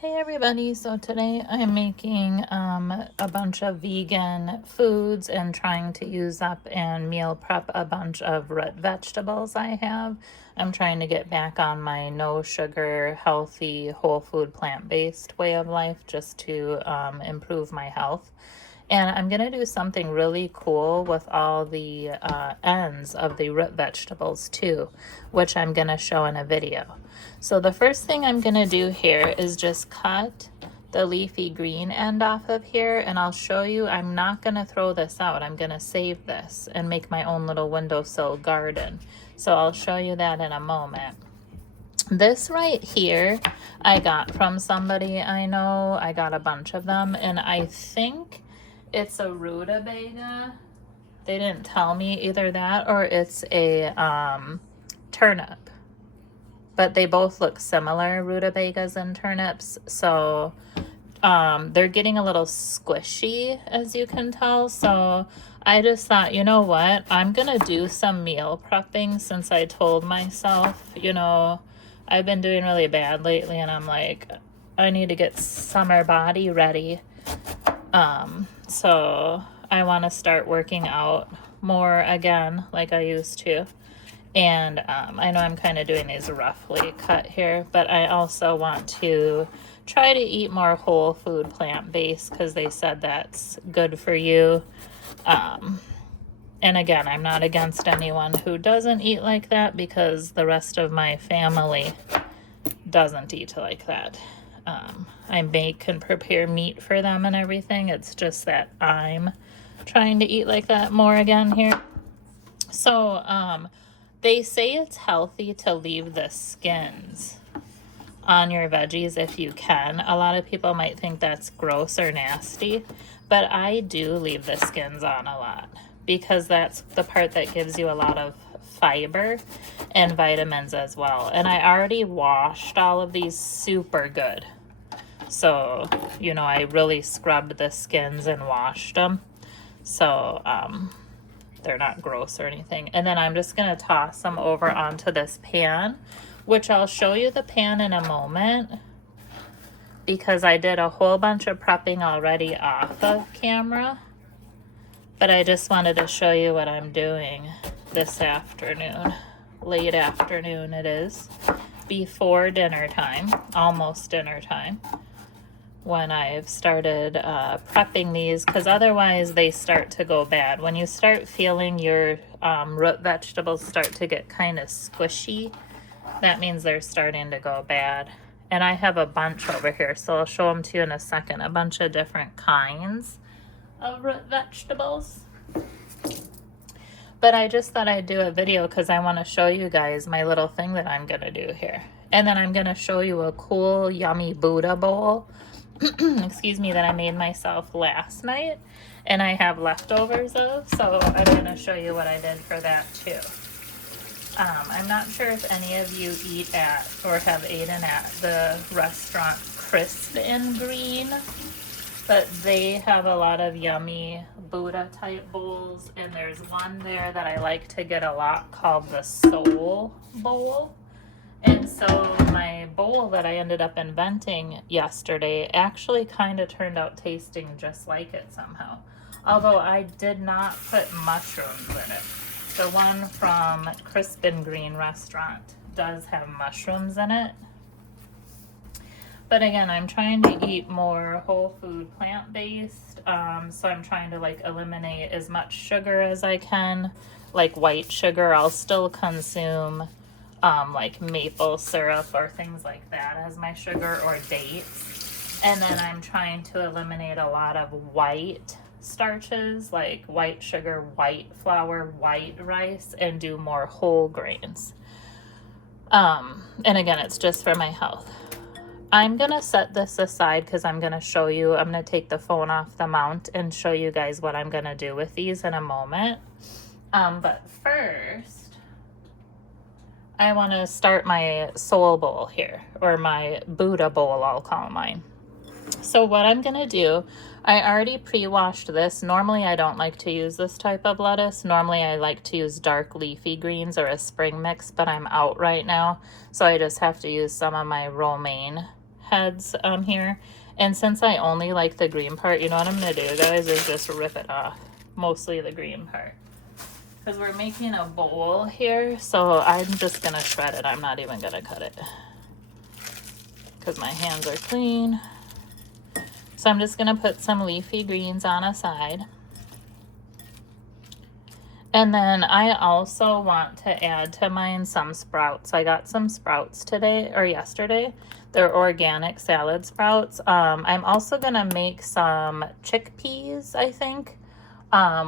Hey everybody, so today I'm making a bunch of vegan foods and trying to use up and meal prep a bunch of root vegetables I have. I'm trying to get back on my no sugar, healthy, whole food, plant-based way of life just to improve my health. And I'm going to do something really cool with all the ends of the root vegetables too, which I'm going to show in a video. So the first thing I'm going to do here is just cut the leafy green end off of here, and I'll show you. I'm not going to throw this out. I'm going to save this and make my own little windowsill garden. So I'll show you that in a moment. This right here I got from somebody I know. I got a bunch of them, and I think it's a rutabaga. They didn't tell me either that or it's a turnip. But they both look similar, rutabagas and turnips. So they're getting a little squishy, as you can tell. So I just thought, you know what? I'm going to do some meal prepping since I told myself, you know, I've been doing really bad lately and I'm like, I need to get summer body ready. So I want to start working out more again like I used to. And I know I'm kind of doing these roughly cut here, but I also want to try to eat more whole food, plant-based, because they said that's good for you. And again, I'm not against anyone who doesn't eat like that because the rest of my family doesn't eat like that. I make and prepare meat for them and everything. It's just that I'm trying to eat like that more again here. So, they say it's healthy to leave the skins on your veggies if you can. A lot of people might think that's gross or nasty, but I do leave the skins on a lot because that's the part that gives you a lot of fiber and vitamins as well. And I already washed all of these super good. So, you know, I really scrubbed the skins and washed them. So, they're not gross or anything. And then I'm just going to toss them over onto this pan, which I'll show you the pan in a moment because I did a whole bunch of prepping already off of camera. But I just wanted to show you what I'm doing this afternoon. Late afternoon it is, before dinner time, almost dinner time, when I've started prepping these, because otherwise they start to go bad. When you start feeling your root vegetables start to get kind of squishy, that means they're starting to go bad. And I have a bunch over here, so I'll show them to you in a second. A bunch of different kinds of root vegetables. But I just thought I'd do a video because I want to show you guys my little thing that I'm going to do here. And then I'm going to show you a cool, yummy Buddha bowl excuse me, that I made myself last night and I have leftovers of, so I'm going to show you what I did for that too. I'm not sure if any of you eat at or have eaten at the restaurant Crisp and Green, but they have a lot of yummy Buddha type bowls, and there's one there that I like to get a lot called the Soul Bowl. And so my bowl that I ended up inventing yesterday actually kind of turned out tasting just like it somehow. Although I did not put mushrooms in it. The one from Crisp and Green restaurant does have mushrooms in it. But again, I'm trying to eat more whole food, plant-based. So I'm trying to like eliminate as much sugar as I can. Like white sugar, I'll still consume like maple syrup or things like that as my sugar, or dates. And then I'm trying to eliminate a lot of white starches like white sugar, white flour, white rice, and do more whole grains. And again, it's just for my health. I'm gonna set this aside because I'm gonna show you, I'm gonna take the phone off the mount and show you guys what I'm gonna do with these in a moment. But first, I want to start my soul bowl here, or my Buddha bowl, I'll call mine. So what I'm going to do, I already pre-washed this. Normally I don't like to use this type of lettuce. Normally I like to use dark leafy greens or a spring mix, but I'm out right now. So I just have to use some of my romaine heads here. And since I only like the green part, you know what I'm going to do, guys, is just rip it off. Mostly the green part. Because we're making a bowl here, so I'm just going to shred it. I'm not even going to cut it. Because my hands are clean. So I'm just going to put some leafy greens on a side. And then I also want to add to mine some sprouts. I got some sprouts today or yesterday. They're organic salad sprouts. I'm also going to make some chickpeas, I think,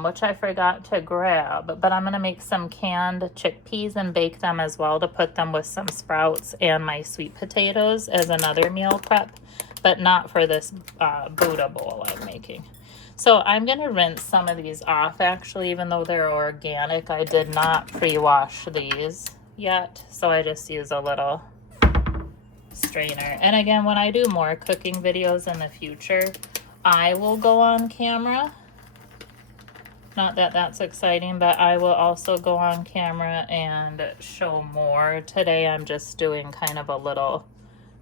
which I forgot to grab. But I'm going to make some canned chickpeas and bake them as well to put them with some sprouts and my sweet potatoes as another meal prep, but not for this Buddha bowl I'm making. So I'm going to rinse some of these off, actually, even though they're organic. I did not pre-wash these yet, so I just use a little strainer. And again, when I do more cooking videos in the future, I will go on camera. Not that that's exciting, but I will also go on camera and show more. Today I'm just doing kind of a little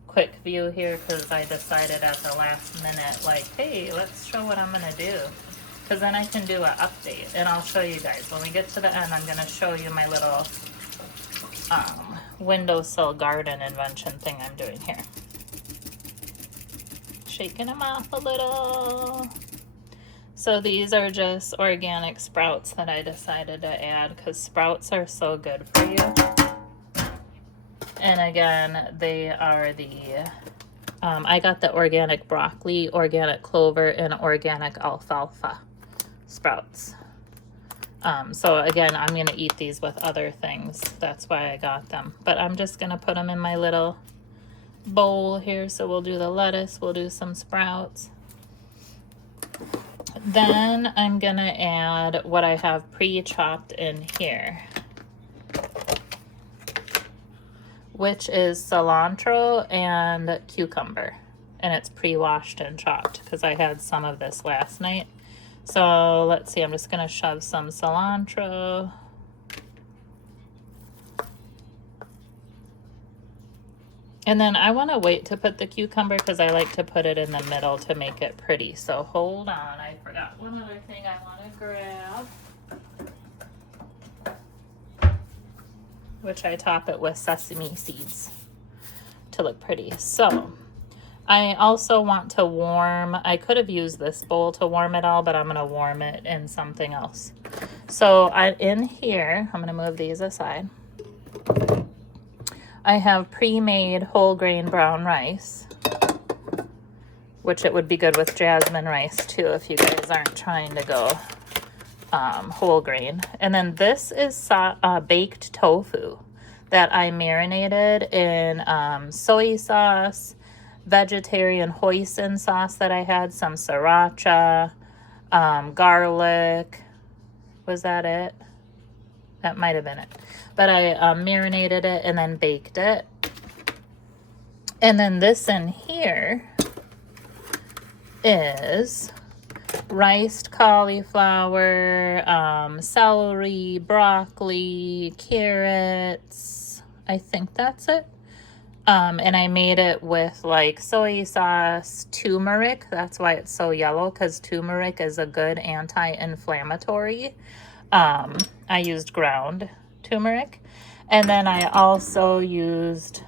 quick view here because I decided at the last minute, like, hey, let's show what I'm gonna do, because then I can do an update and I'll show you guys when we get to the end. I'm gonna show you my little windowsill garden invention thing I'm doing here. Shaking them off a little. So these are just organic sprouts that I decided to add because sprouts are so good for you. And again, they are the, I got the organic broccoli, organic clover, and organic alfalfa sprouts. So again, I'm going to eat these with other things. That's why I got them. But I'm just going to put them in my little bowl here. So we'll do the lettuce, we'll do some sprouts. Then I'm going to add what I have pre-chopped in here, which is cilantro and cucumber, and it's pre-washed and chopped because I had some of this last night. So let's see, I'm just gonna shove some cilantro. And then I wanna wait to put the cucumber because I like to put it in the middle to make it pretty. So hold on, I forgot one other thing I wanna grab, which I top it with sesame seeds to look pretty. So I also want to warm, I could have used this bowl to warm it all, but I'm gonna warm it in something else. So in here, I'm gonna move these aside. I have pre-made whole grain brown rice, which it would be good with jasmine rice too if you guys aren't trying to go whole grain. And then this is baked tofu that I marinated in soy sauce, vegetarian hoisin sauce that I had, some sriracha, garlic. Was that it? That might have been it. But I marinated it and then baked it. And then this in here is riced cauliflower, celery, broccoli, carrots. I think that's it. And I made it with like soy sauce, turmeric. That's why it's so yellow, because turmeric is a good anti-inflammatory. I used ground turmeric. And then I also used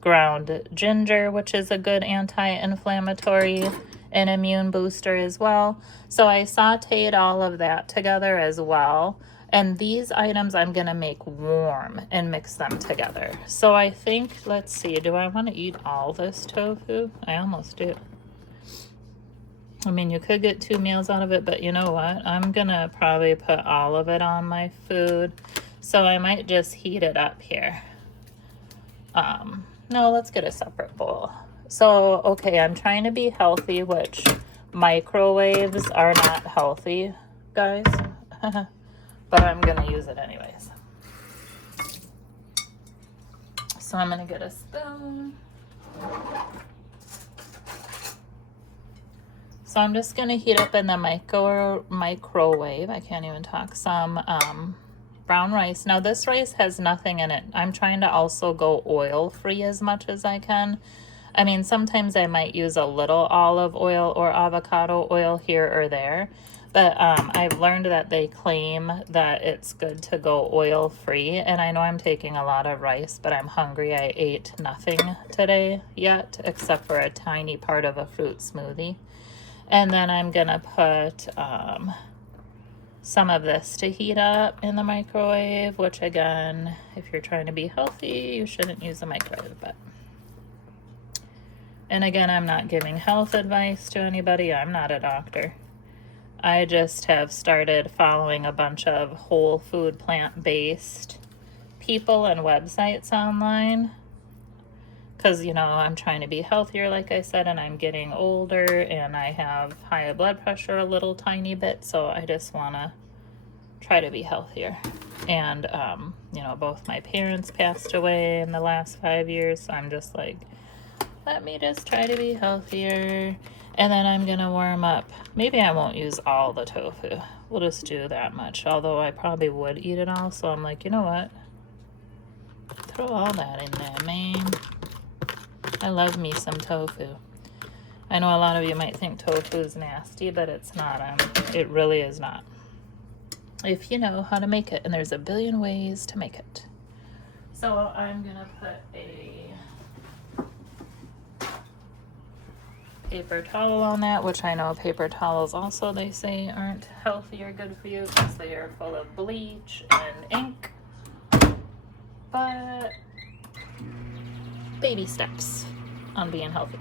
ground ginger, which is a good anti-inflammatory and immune booster as well. So I sauteed all of that together as well. And these items I'm gonna make warm and mix them together. So I think, let's see, do I wanna eat all this tofu? I almost do. I mean, you could get 2 meals out of it, but you know what? I'm gonna probably put all of it on my food. So I might just heat it up here. No, let's get a separate bowl. So, okay, I'm trying to be healthy, which microwaves are not healthy, guys. But I'm gonna use it anyways. So I'm gonna get a spoon. So I'm just gonna heat up in the microwave. I can't even talk. Some brown rice. Now this rice has nothing in it. I'm trying to also go oil free as much as I can. I mean, sometimes I might use a little olive oil or avocado oil here or there, but I've learned that they claim that it's good to go oil free. And I know I'm taking a lot of rice, but I'm hungry. I ate nothing today yet except for a tiny part of a fruit smoothie. And then I'm gonna put some of this to heat up in the microwave, which again, if you're trying to be healthy, you shouldn't use the microwave. But and again, I'm not giving health advice to anybody. I'm not a doctor. I just have started following a bunch of whole food, plant-based people and websites online because, you know, I'm trying to be healthier, like I said, and I'm getting older and I have high blood pressure a little tiny bit, so I just want to try to be healthier. And, you know, both my parents passed away in the last 5 years, so I'm just like, let me just try to be healthier. And then I'm gonna warm up. Maybe I won't use all the tofu. We'll just do that much. Although I probably would eat it all. So I'm like, you know what? Throw all that in there, man. I love me some tofu. I know a lot of you might think tofu is nasty, but it's not. It really is not. If you know how to make it. And there's a billion ways to make it. So I'm gonna put a paper towel on that, which I know paper towels also, they say, aren't healthy or good for you because they are full of bleach and ink. But baby steps on being healthy.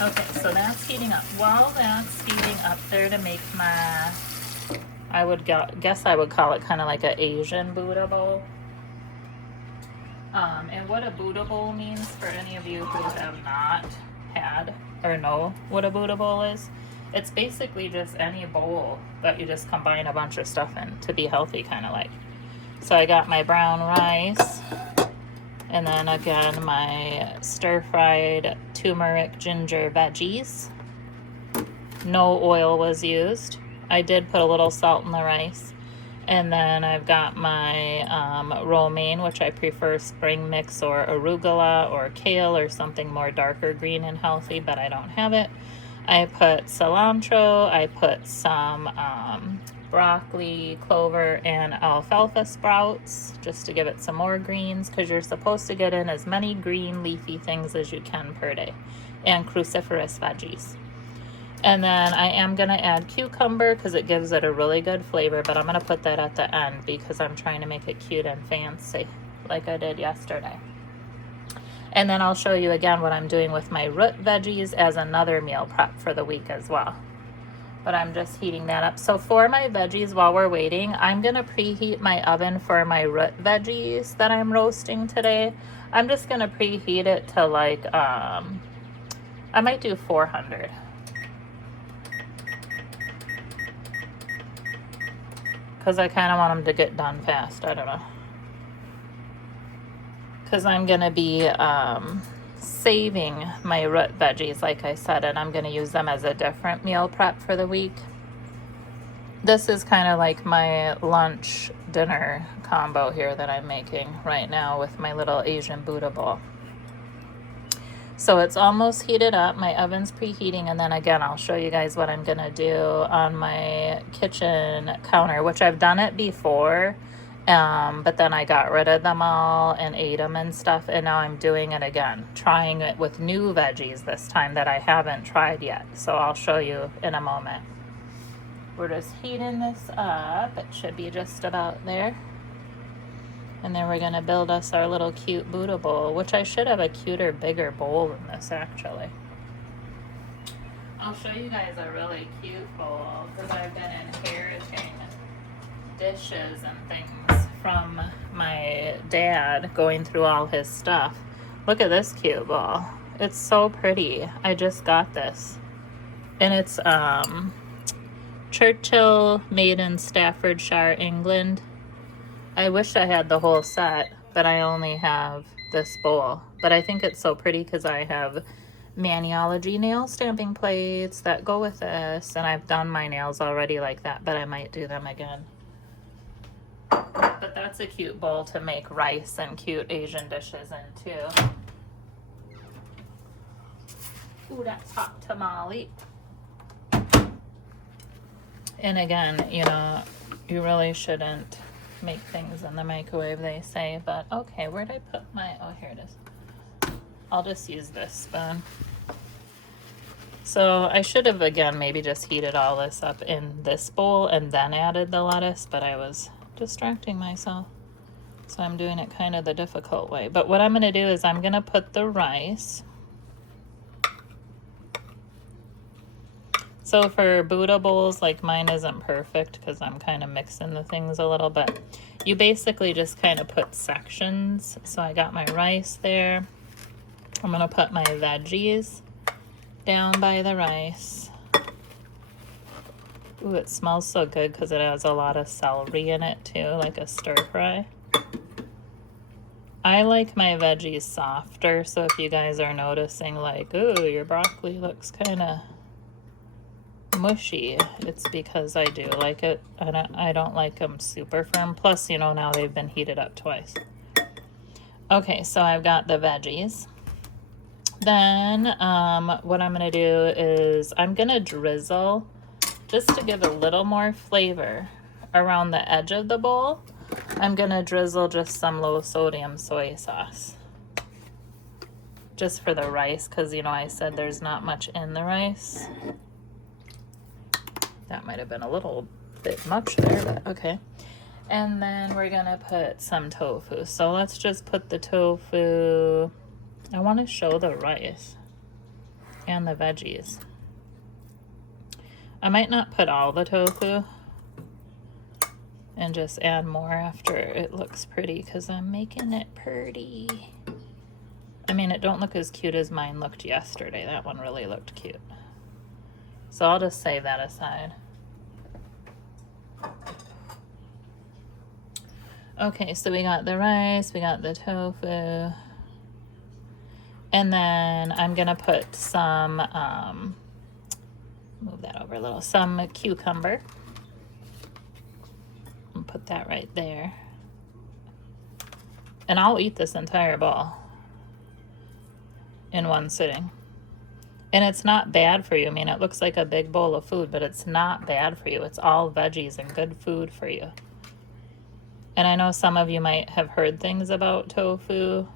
Okay, so that's heating up. While that's heating up there to make my, I would guess I would call it kind of like an Asian Buddha bowl. And what a Buddha bowl means, for any of you who have not had or know what a Buddha bowl is, it's basically just any bowl that you just combine a bunch of stuff in to be healthy, kind of like. So I got my brown rice, and then again my stir-fried turmeric ginger veggies. No oil was used. I did put a little salt in the rice. And then I've got my romaine, which I prefer spring mix or arugula or kale or something more darker green and healthy, but I don't have it. I put cilantro, I put some broccoli, clover, and alfalfa sprouts just to give it some more greens, because you're supposed to get in as many green leafy things as you can per day, and cruciferous veggies. And then I am going to add cucumber because it gives it a really good flavor, but I'm going to put that at the end because I'm trying to make it cute and fancy like I did yesterday. And then I'll show you again what I'm doing with my root veggies as another meal prep for the week as well. But I'm just heating that up. So for my veggies, while we're waiting, I'm going to preheat my oven for my root veggies that I'm roasting today. I'm just going to preheat it to like, I might do 400. Because I kind of want them to get done fast. I don't know. Because I'm going to be saving my root veggies, like I said, and I'm going to use them as a different meal prep for the week. This is kind of like my lunch dinner combo here that I'm making right now with my little Asian Buddha bowl. So it's almost heated up. My oven's preheating, and then again, I'll show you guys what I'm gonna do on my kitchen counter, which I've done it before, but then I got rid of them all and ate them and stuff, and now I'm doing it again, trying it with new veggies this time that I haven't tried yet. So I'll show you in a moment. We're just heating this up. It should be just about there. And then we're going to build us our little cute Buddha bowl, which I should have a cuter, bigger bowl than this, actually. I'll show you guys a really cute bowl, because I've been inheriting dishes and things from my dad, going through all his stuff. Look at this cute bowl. It's so pretty. I just got this. And it's Churchill, made in Staffordshire, England. I wish I had the whole set, but I only have this bowl. But I think it's so pretty because I have Maniology nail stamping plates that go with this, and I've done my nails already like that, but I might do them again. But But that's a cute bowl to make rice and cute Asian dishes in too. Ooh, that's hot tamale. And again, you know, you really shouldn't make things in the microwave, they say. But okay, where'd I put my, oh, here it is. I'll just use this spoon. So I should have, again, maybe just heated all this up in this bowl and then added the lettuce, but I was distracting myself. So I'm doing it kind of the difficult way. But what I'm going to do is I'm going to put the rice. So for Buddha bowls, like mine isn't perfect because I'm kind of mixing the things a little, but you basically just kind of put sections. So I got my rice there. I'm going to put my veggies down by the rice. Ooh, it smells so good because it has a lot of celery in it too, like a stir fry. I like my veggies softer, so if you guys are noticing like, ooh, your broccoli looks kind of mushy, it's because I do like it. I don't like them super firm. Plus, you know, now they've been heated up twice. Okay, so I've got the veggies. Then what I'm going to do is I'm going to drizzle, just to give a little more flavor around the edge of the bowl. I'm going to drizzle just some low sodium soy sauce. Just for the rice, because, you know, I said there's not much in the rice. That might have been a little bit much there, but okay. And then we're going to put some tofu. So let's just put the tofu. I want to show the rice and the veggies. I might not put all the tofu and just add more after it looks pretty because I'm making it pretty. I mean, it don't look as cute as mine looked yesterday. That one really looked cute. So I'll just save that aside. Okay, so we got the rice, we got the tofu. And then I'm gonna put some, move that over a little, some cucumber. And put that right there. And I'll eat this entire bowl in one sitting. And it's not bad for you. I mean, it looks like a big bowl of food, but it's not bad for you. It's all veggies and good food for you. And I know some of you might have heard things about tofu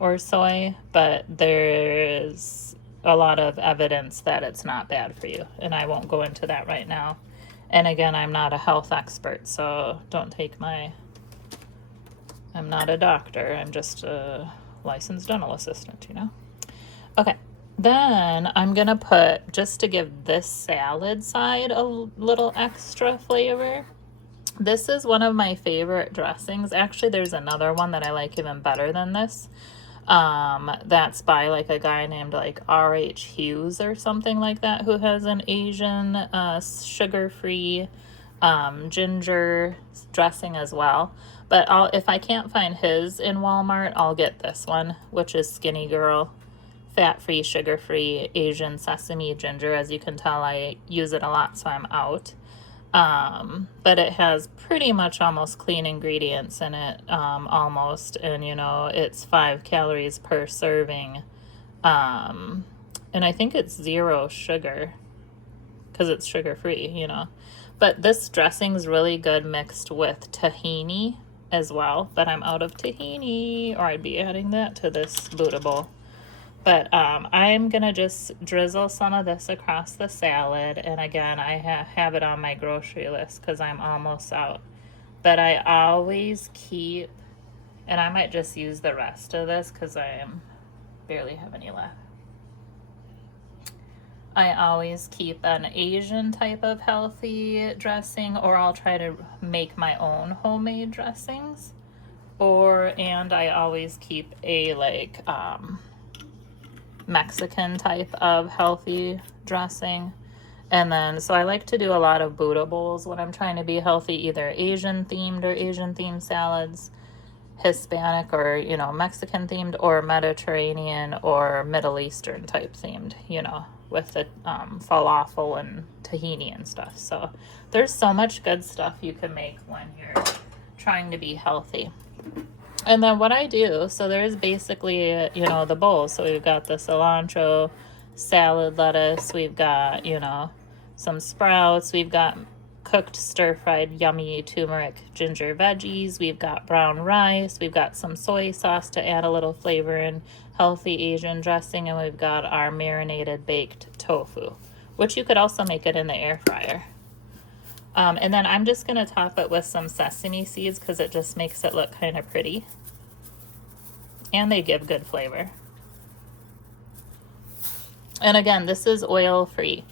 or soy, but there's a lot of evidence that it's not bad for you. And I won't go into that right now. And again, I'm not a health expert, so don't take my, I'm not a doctor. I'm just a licensed dental assistant, you know? Okay. Then I'm going to put, just to give this salad side a little extra flavor, this is one of my favorite dressings. Actually, there's another one that I like even better than this. That's by like a guy named like R.H. Hughes or something like that, who has an Asian sugar-free ginger dressing as well. But if I can't find his in Walmart, I'll get this one, which is Skinny Girl. Fat-free, sugar-free Asian sesame ginger. As you can tell, I use it a lot, so I'm out. But it has pretty much almost clean ingredients in it, almost, and you know, it's 5 calories per serving. And I think it's 0 sugar, because it's sugar-free, you know. But this dressing's really good mixed with tahini as well, but I'm out of tahini, or I'd be adding that to this Buddha bowl. But I'm going to just drizzle some of this across the salad. And again, I have it on my grocery list because I'm almost out. But I always keep, and I might just use the rest of this because I barely have any left. I always keep an Asian type of healthy dressing, or I'll try to make my own homemade dressings. And I always keep a like, Mexican type of healthy dressing. And then, so I like to do a lot of Buddha bowls when I'm trying to be healthy, either Asian themed or Asian themed salads, Hispanic or, you know, Mexican themed, or Mediterranean or Middle Eastern type themed, you know, with the falafel and tahini and stuff. So there's so much good stuff you can make when you're trying to be healthy. And then what I do, so there's basically, you know, the bowls. So we've got the cilantro, salad lettuce, we've got, you know, some sprouts, we've got cooked stir-fried yummy turmeric ginger veggies, we've got brown rice, we've got some soy sauce to add a little flavor and healthy Asian dressing, and we've got our marinated baked tofu, which you could also make it in the air fryer. And then I'm just going to top it with some sesame seeds because it just makes it look kind of pretty. And they give good flavor. And again, this is oil free.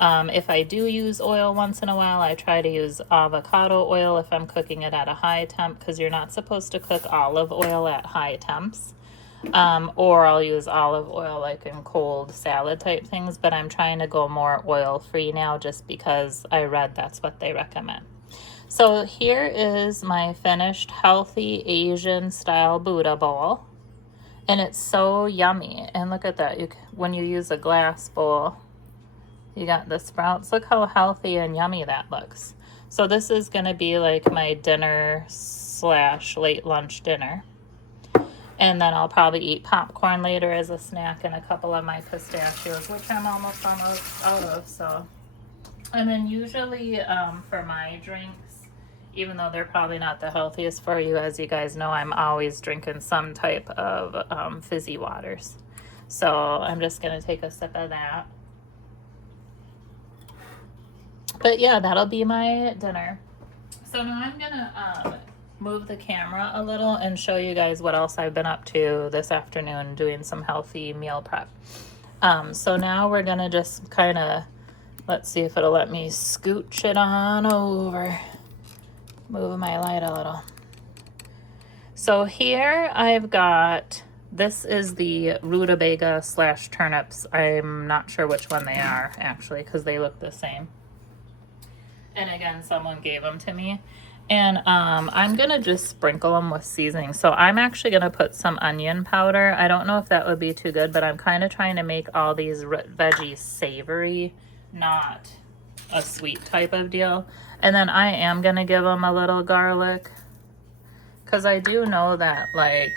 If I do use oil once in a while, I try to use avocado oil if I'm cooking it at a high temp, because you're not supposed to cook olive oil at high temps. Or I'll use olive oil like in cold salad type things, but I'm trying to go more oil free now just because I read that's what they recommend. So here is my finished healthy Asian style Buddha bowl, and it's so yummy. And look at that, when you use a glass bowl, you got the sprouts. Look how healthy and yummy that looks. So this is going to be like my dinner / late lunch dinner. And then I'll probably eat popcorn later as a snack and a couple of my pistachios, which I'm almost out of. So, and then usually for my drinks, even though they're probably not the healthiest for you, as you guys know, I'm always drinking some type of fizzy waters. So I'm just going to take a sip of that. But yeah, that'll be my dinner. So now I'm going to move the camera a little and show you guys what else I've been up to this afternoon, doing some healthy meal prep. So now we're gonna just kind of, let's see if it'll let me scooch it on over, move my light a little. So here I've got, this is the rutabaga / turnips. I'm not sure which one they are actually, because they look the same. And again, someone gave them to me. And I'm going to just sprinkle them with seasoning. So I'm actually going to put some onion powder. I don't know if that would be too good, but I'm kind of trying to make all these veggies savory, not a sweet type of deal. And then I am going to give them a little garlic, because I do know that like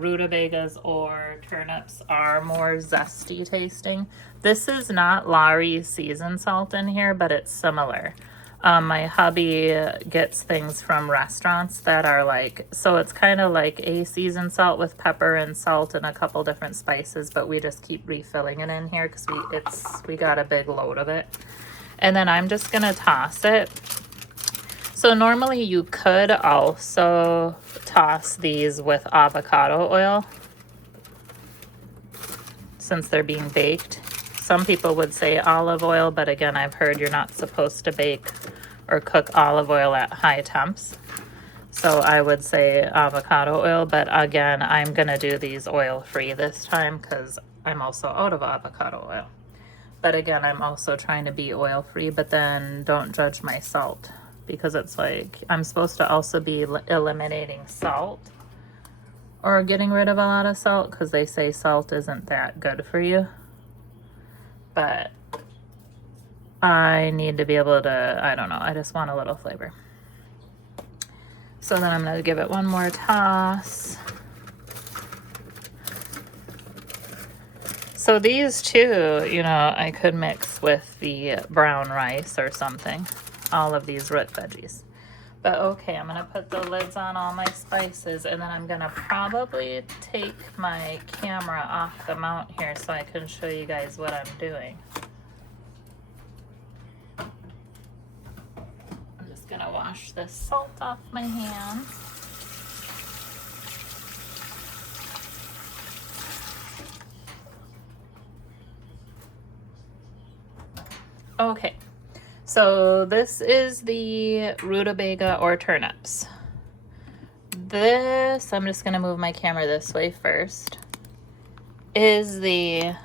rutabagas or turnips are more zesty tasting. This is not Lawry's seasoned salt in here, but it's similar. My hubby gets things from restaurants that are like, so it's kind of like a seasoned salt with pepper and salt and a couple different spices, but we just keep refilling it in here because we got a big load of it. And then I'm just gonna toss it. So normally you could also toss these with avocado oil since they're being baked. Some people would say olive oil, but again, I've heard you're not supposed to bake or cook olive oil at high temps. So I would say avocado oil, but again, I'm gonna do these oil-free this time because I'm also out of avocado oil. But again, I'm also trying to be oil-free, but then don't judge my salt, because it's like, I'm supposed to also be eliminating salt or getting rid of a lot of salt, because they say salt isn't that good for you. But I need to be able to, I don't know, I just want a little flavor. So then I'm going to give it one more toss. So these two, you know, I could mix with the brown rice or something, all of these root veggies. But okay, I'm going to put the lids on all my spices, and then I'm going to probably take my camera off the mount here so I can show you guys what I'm doing. I'm just going to wash this salt off my hands. Okay. So this is the rutabaga or turnips. This, I'm just going to move my camera this way first, is the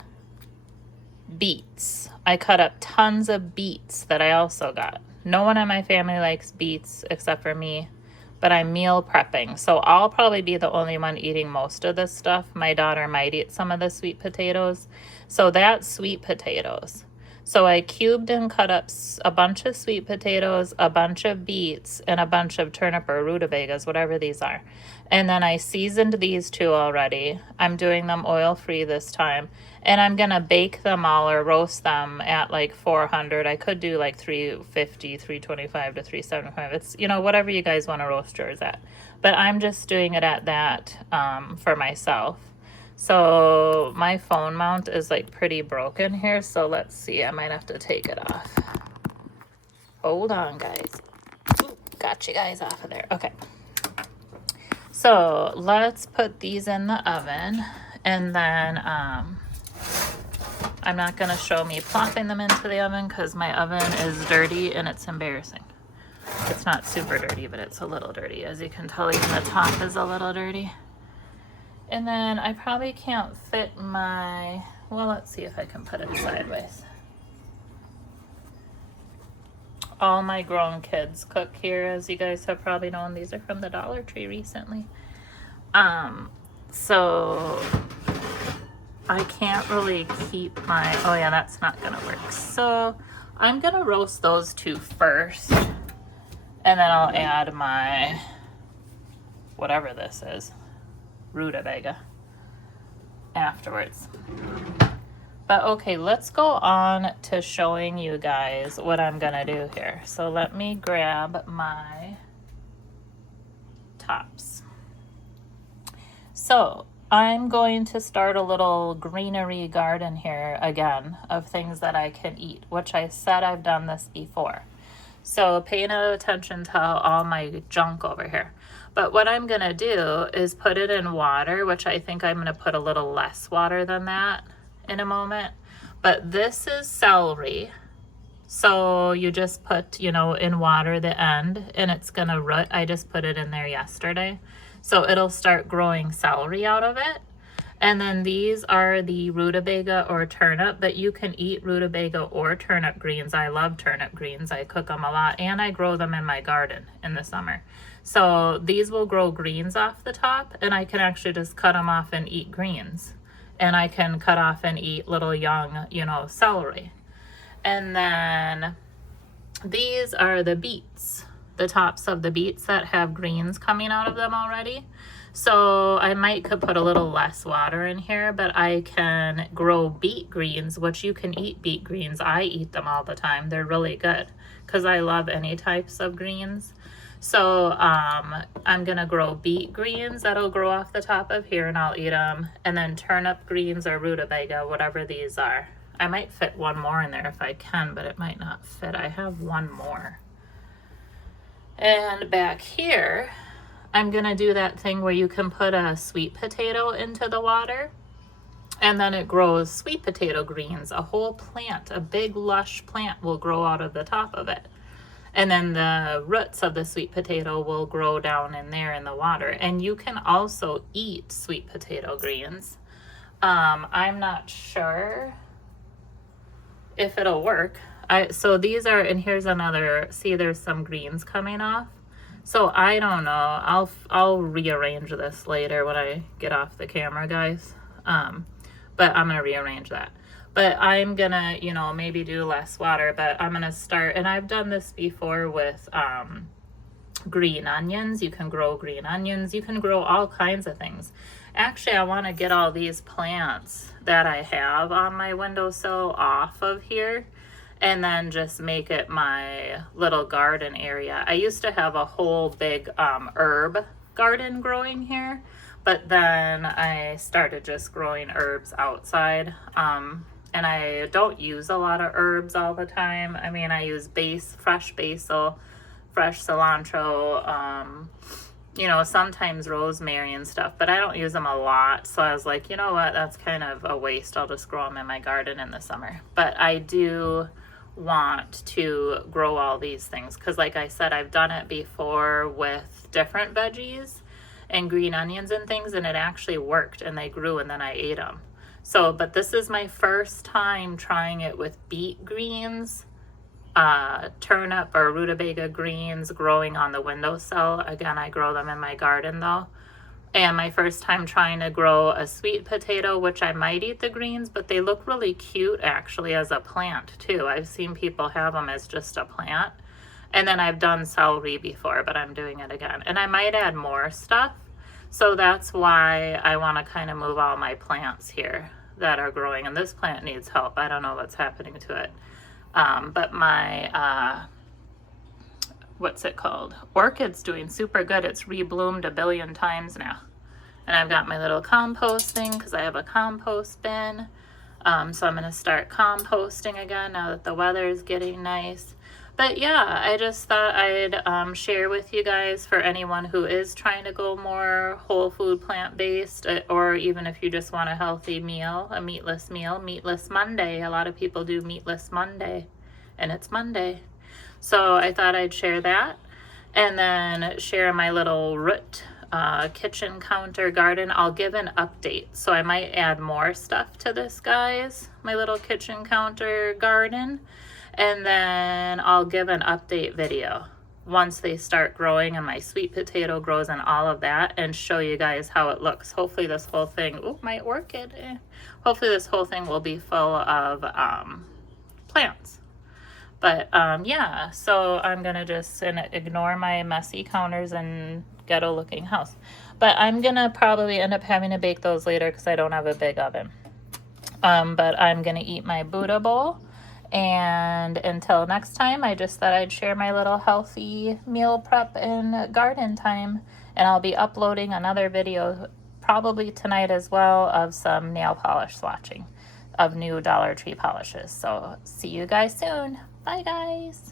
beets. I cut up tons of beets that I also got. No one in my family likes beets except for me, but I'm meal prepping. So I'll probably be the only one eating most of this stuff. My daughter might eat some of the sweet potatoes. So that's sweet potatoes. So I cubed and cut up a bunch of sweet potatoes, a bunch of beets, and a bunch of turnip or rutabagas, whatever these are. And then I seasoned these two already. I'm doing them oil-free this time. And I'm gonna bake them all or roast them at like 400. I could do like 350, 325 to 375. It's, you know, whatever you guys want to roast yours at. But I'm just doing it at that for myself. So my phone mount is like pretty broken here, so let's see, I might have to take it off. Hold on, guys. Ooh, got you guys off of there. Okay. So let's put these in the oven, and then I'm not gonna show me plopping them into the oven because my oven is dirty and it's embarrassing. It's not super dirty, but it's a little dirty. As you can tell, even the top is a little dirty. And then I probably can't fit my, well, let's see if I can put it sideways. All my grown kids cook here, as you guys have probably known. These are from the Dollar Tree recently. So I can't really keep my, oh yeah, that's not gonna work. So I'm gonna roast those two first, and then I'll add my, whatever this is, rutabaga afterwards. But okay, let's go on to showing you guys what I'm gonna do here. So let me grab my tops. So I'm going to start a little greenery garden here again of things that I can eat, which I said I've done this before. So paying attention to all my junk over here. But what I'm gonna do is put it in water, which I think I'm gonna put a little less water than that in a moment. But this is celery. So you just put, you know, in water the end, and it's gonna root. I just put it in there yesterday. So it'll start growing celery out of it. And then these are the rutabaga or turnip, but you can eat rutabaga or turnip greens. I love turnip greens. I cook them a lot, and I grow them in my garden in the summer. So these will grow greens off the top, and I can actually just cut them off and eat greens. And I can cut off and eat little young, you know, celery. And then these are the beets, the tops of the beets that have greens coming out of them already. So I could put a little less water in here, but I can grow beet greens, which you can eat beet greens. I eat them all the time. They're really good because I love any types of greens. So I'm gonna grow beet greens that'll grow off the top of here, and I'll eat them. And then turnip greens or rutabaga, whatever these are. I might fit one more in there if I can, but it might not fit. I have one more. And back here, I'm gonna do that thing where you can put a sweet potato into the water, and then it grows sweet potato greens. A whole plant, a big lush plant will grow out of the top of it. And then the roots of the sweet potato will grow down in there in the water. And you can also eat sweet potato greens. I'm not sure if it'll work. So these are, and here's another, see there's some greens coming off. So I don't know, I'll rearrange this later when I get off the camera, guys. But I'm gonna rearrange that. But I'm gonna, you know, maybe do less water, but I'm gonna start, and I've done this before with green onions. You can grow green onions. You can grow all kinds of things. Actually, I wanna get all these plants that I have on my windowsill off of here, and then just make it my little garden area. I used to have a whole big herb garden growing here, but then I started just growing herbs outside. And I don't use a lot of herbs all the time. I mean, I use fresh basil, fresh cilantro, you know, sometimes rosemary and stuff, but I don't use them a lot. So I was like, you know what, that's kind of a waste. I'll just grow them in my garden in the summer. But I do want to grow all these things because, like I said, I've done it before with different veggies and green onions and things, and it actually worked, and they grew, and then I ate them. So, but this is my first time trying it with beet greens, turnip or rutabaga greens growing on the windowsill. Again, I grow them in my garden though. And my first time trying to grow a sweet potato, which I might eat the greens, but they look really cute actually as a plant too. I've seen people have them as just a plant. And then I've done celery before, but I'm doing it again. And I might add more stuff. So that's why I want to kind of move all my plants here that are growing. And this plant needs help. I don't know what's happening to it. But my, what's it called? Orchid's doing super good. It's rebloomed 1 billion times now. And I've got my little composting because I have a compost bin. So I'm going to start composting again now that the weather is getting nice. But yeah, I just thought I'd share with you guys for anyone who is trying to go more whole food plant-based, or even if you just want a healthy meal, a meatless meal, Meatless Monday. A lot of people do Meatless Monday, and it's Monday. So I thought I'd share that, and then share my little root kitchen counter garden. I'll give an update. So I might add more stuff to this, guys, my little kitchen counter garden. And then I'll give an update video once they start growing and my sweet potato grows and all of that, and show you guys how it looks. Hopefully this whole thing, oh, my orchid. Hopefully this whole thing will be full of plants. But yeah, so I'm going to just ignore my messy counters and ghetto looking house. But I'm going to probably end up having to bake those later because I don't have a big oven. But I'm going to eat my Buddha bowl. And until next time, I just thought I'd share my little healthy meal prep and garden time. And I'll be uploading another video probably tonight as well of some nail polish swatching of new Dollar Tree polishes. So see you guys soon. Bye, guys.